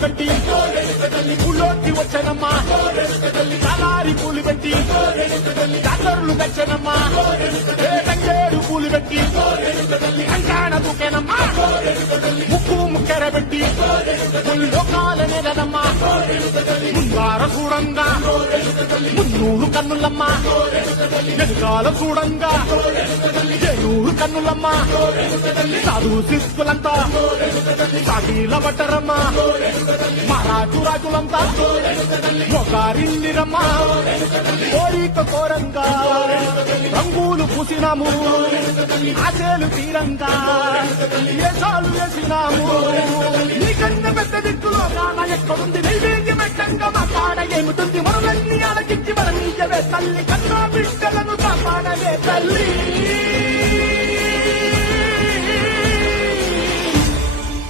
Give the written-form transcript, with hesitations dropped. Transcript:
కట్టి ఊళ్ళోకి వచ్చనమ్మా కలారి పూలు పెట్టి కాకర్లు తెచ్చనమ్మా తంగేడు పూలు పెట్టి కంకాణ దూకేనమ్మా ముక్కు ముక్కెర పెట్టి లోకాలనే కదమ్మా ముందార చూడంగా మున్నూరు కన్నులమ్మా వెనుకాల చూడంగా ఏనూరు కన్నులమ్మా చదువు శిస్తులంతా సాగిల పట్టరమ్మా మరాఠు రాజులంతా మొగారిల్లిరమ్మా కోరిక కోరంగా రంగులు పూసినాము ఆశలు తీరంగా వేషాలు వేసినాము నీకన్నా పెద్ద దిక్కులో నాన్న ఎక్కడుంది నైవేద్యం ఎట్టంగా మాట్లాడ ఏమిటుంది మనలన్నీ ఆలకించి మన నీయవే తల్లి కన్నా బిడ్డలను కాపాడవే తల్లి